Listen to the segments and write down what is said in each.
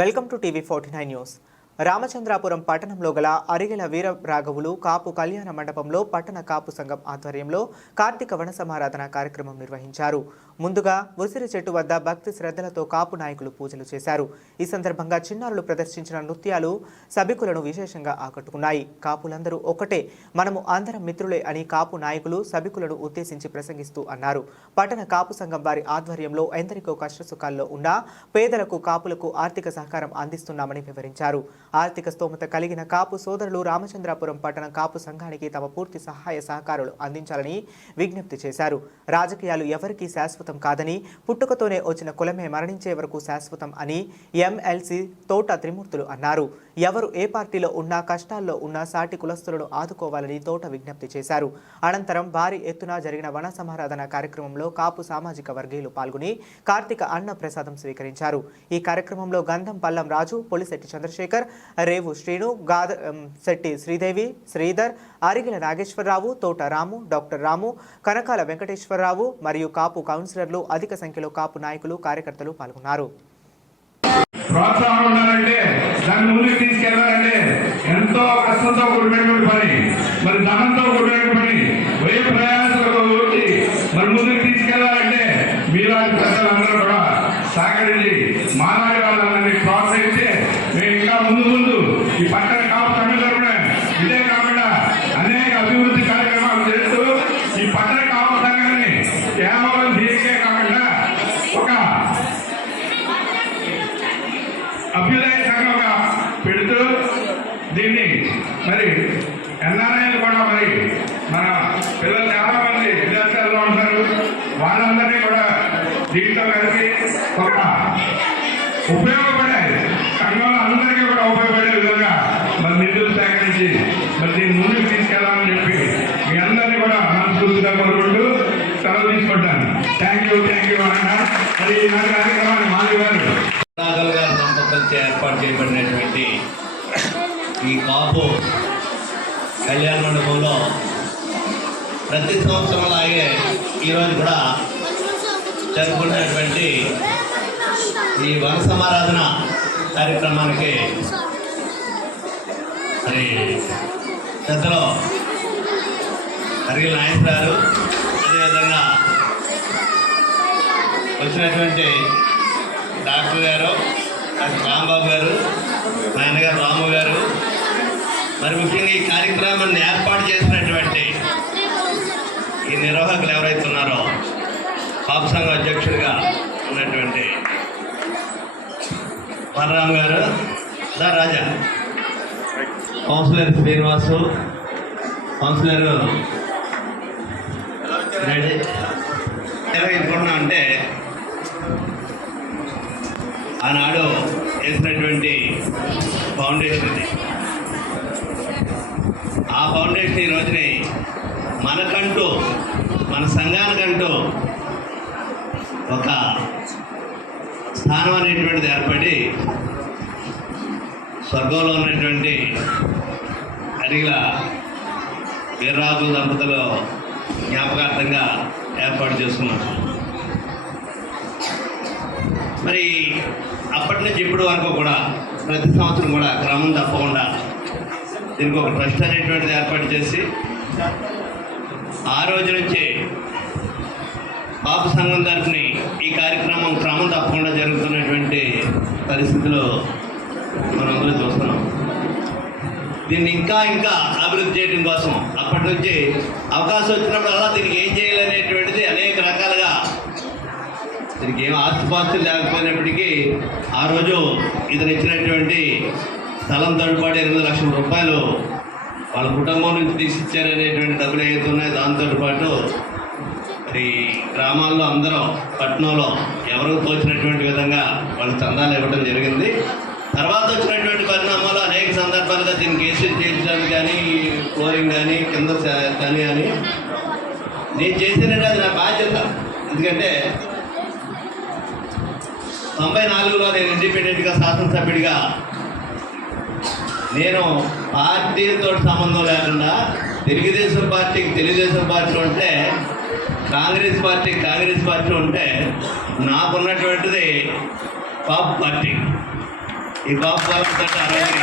Welcome to TV 49 news. Ramachandrapuram పట్టణంలో గల అరిగెల వీర రాఘవులు కాపు కళ్యాణ మండపంలో పట్టణ కాపు సంఘం ఆధ్వర్యంలో కార్తీక వన సమారాధన కార్యక్రమం నిర్వహించారు. ముందుగా ఉసిరి చెట్టు వద్ద భక్తి శ్రద్ధలతో కాపు నాయకులు పూజలు చేశారు. ఈ సందర్భంగా చిన్నారులు ప్రదర్శించిన నృత్యాలు సభికులను విశేషంగా ఆకట్టుకున్నాయి. కాపులందరూ ఒకటే, మనము అందరం మిత్రులే అని కాపు నాయకులు సభికులను ఉద్దేశించి ప్రసంగిస్తూ అన్నారు. పట్టణ కాపు సంఘం వారి ఆధ్వర్యంలో ఎందరికో కష్టసుఖాల్లో ఉన్న పేదలకు కాపులకు ఆర్థిక సహకారం అందిస్తున్నామని వివరించారు. ఆర్థిక స్తోమత కలిగిన కాపు సోదరులు రామచంద్రాపురం పట్టణ కాపు సంఘానికి తమ పూర్తి సహాయ సహకారాలు అందించాలని విజ్ఞప్తి చేశారు. రాజకీయాలు ఎవరికీ శాశ్వతం కాదని, పుట్టుకతోనే వచ్చిన కులమే మరణించే వరకు శాశ్వతం అని ఎమ్మెల్సీ తోట త్రిమూర్తులు అన్నారు. ఎవరు ఏ పార్టీలో ఉన్నా కష్టాల్లో ఉన్న సాటి కులస్తులను ఆదుకోవాలని తోట విజ్ఞప్తి చేశారు. అనంతరం భారీ ఎత్తున జరిగిన వన సమారాధన కార్యక్రమంలో కాపు సామాజిక వర్గీయులు పాల్గొని కార్తీక అన్న ప్రసాదం స్వీకరించారు. ఈ కార్యక్రమంలో గంధం పల్లం రాజు, పొలిశెట్టి చంద్రశేఖర్, రేవు శ్రీను, శెట్టి శ్రీదేవి, శ్రీధర్, అరిగిల నాగేశ్వరరావు, తోట రాము, డాక్టర్ రాము, కనకాల వెంకటేశ్వరరావు మరియు కాపు కౌన్సిలర్లు అధిక సంఖ్యలో కాపు నాయకులు కార్యకర్తలు పాల్గొన్నారు. ప్రోత్సాహం ఉండాలంటే దాన్ని ముందుకు తీసుకెళ్లాలంటే ఎంతో కష్టంతో కూడినటువంటి పని, మరి ధనంతో కూడినటువంటి పని, వయ ప్రయాసాలతో మరి ముందుకు తీసుకెళ్లాలంటే మీలాంటి ప్రజలందరూ కూడా సహకరించి మానవ వాళ్ళని ప్రోత్సహిస్తే మేము ఇంకా ముందు ఈ పట్టణ కాపు సంఘటన ఇదే కాకుండా అనేక అభివృద్ధి కార్యక్రమాలు చేస్తూ ఈ పట్టణ కాపు సంఘాన్ని కేవలం దీనికే కాకుండా ఒక అభ్యుదయ సంఘంగా పెడుతూ దీన్ని మరి ఎన్ఆర్ఐలు కూడా మరి మన పిల్లలు చాలా మంది విదేశాల్లో ఉంటారు, వాళ్ళందరినీ కూడా దీంతో కలిపి ఒక ఉపయోగపడే సంఘంలో అందరికీ కూడా ఉపయోగపడే విధంగా మరి నిధులు సేకరించి మరి దీన్ని ముందుకు తీసుకెళ్లాలని చెప్పి మీ అందరినీ కూడా మనస్ఫూర్తిగా కోరుకుంటూ సెలవు తీసుకుంటాను. థ్యాంక్ యూ అన్న. మరి ఈ కార్యక్రమాన్ని మాది గారు ఏర్పాటు చేయబడినటువంటి ఈ కాపు కళ్యాణ మండపంలో ప్రతి సంవత్సరం లాగే ఈరోజు కూడా జరుపుకున్నటువంటి ఈ వన సమారాధన కార్యక్రమానికి మరి పెద్దలో అరిగిల నాయక్ గారు, అదేవిధంగా వచ్చినటువంటి డాక్టర్ గారు, రాంబాబు గారు, నాన్నగారు రాము గారు, మరి ముఖ్యంగా ఈ కార్యక్రమాన్ని ఏర్పాటు చేసినటువంటి ఈ నిర్వాహకులు ఎవరైతే ఉన్నారో కాపు సంఘ అధ్యక్షుడిగా ఉన్నటువంటి బలరాం గారు, రాజా, కౌన్సిలర్ శ్రీనివాసు, కౌన్సిలర్ అనుకున్నా అంటే ఆనాడు వేసినటువంటి ఫౌండేషన్ ఇది. ఆ ఫౌండేషన్ ఈ రోజుని మనకంటూ, మన సంఘానికంటూ ఒక స్థానం అనేటువంటిది ఏర్పడి స్వర్గంలో ఉన్నటువంటి అరిగిల వీర్రాఘుల దంపతులు జ్ఞాపకార్థంగా ఏర్పాటు చేసుకున్నాం. మరి అప్పటి నుంచి ఇప్పటి వరకు కూడా ప్రతి సంవత్సరం కూడా క్రమం తప్పకుండా దీనికి ఒక ట్రస్ట్ అనేటువంటిది ఏర్పాటు చేసి ఆ రోజు నుంచి కాపు సంఘం తరఫున ఈ కార్యక్రమం క్రమం తప్పకుండా జరుగుతున్నటువంటి పరిస్థితులు మనందరూ చూస్తున్నాం. దీన్ని ఇంకా అభివృద్ధి చేయడం కోసం అప్పటి నుంచి అవకాశం వచ్చినప్పుడల్లా దీనికి ఏం చేయాలనేటువంటిది అనేక రకాలుగా, దీనికి ఏం ఆస్తిపాస్తులు లేకపోయినప్పటికీ ఆ రోజు ఇతను ఇచ్చినటువంటి స్థలం తోడ్పాటు 8 లక్షల రూపాయలు వాళ్ళ కుటుంబం నుంచి తీసిచ్చారనేటువంటి డబ్బులు ఏదైతే ఉన్నాయో దాంతో పాటు మరి గ్రామాల్లో అందరూ పట్టణంలో ఎవరికి తోచినటువంటి విధంగా వాళ్ళు చందాలు ఇవ్వడం జరిగింది. తర్వాత వచ్చినటువంటి పరిణామాలు అనేక సందర్భాలుగా దీనికి ఏసీ చేయించడానికి కానీ, ఫ్లోరింగ్ కానీ, కింద కానీ అని నేను చేసినట్టు అది నా బాధ్యత. ఎందుకంటే 94లో నేను ఇండిపెండెంట్గా శాసనసభ్యుడిగా నేను పార్టీతో సంబంధం లేకుండా తెలుగుదేశం పార్టీ ఉంటే, కాంగ్రెస్ పార్టీ ఉంటే, నాకున్నటువంటిది కాపు పార్టీ. ఈ కాపు బలంతో ఆ రోజు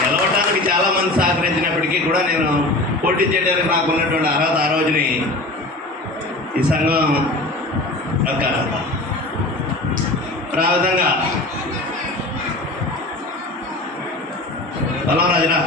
గెలవడానికి చాలా మంది సహకరించినప్పటికీ కూడా నేను పోటీ చేయడానికి నాకు ఉన్నటువంటి అర్హత ఆ రోజుని ఈ సంఘం యొక్క ఆ విధంగా బలం రాజురా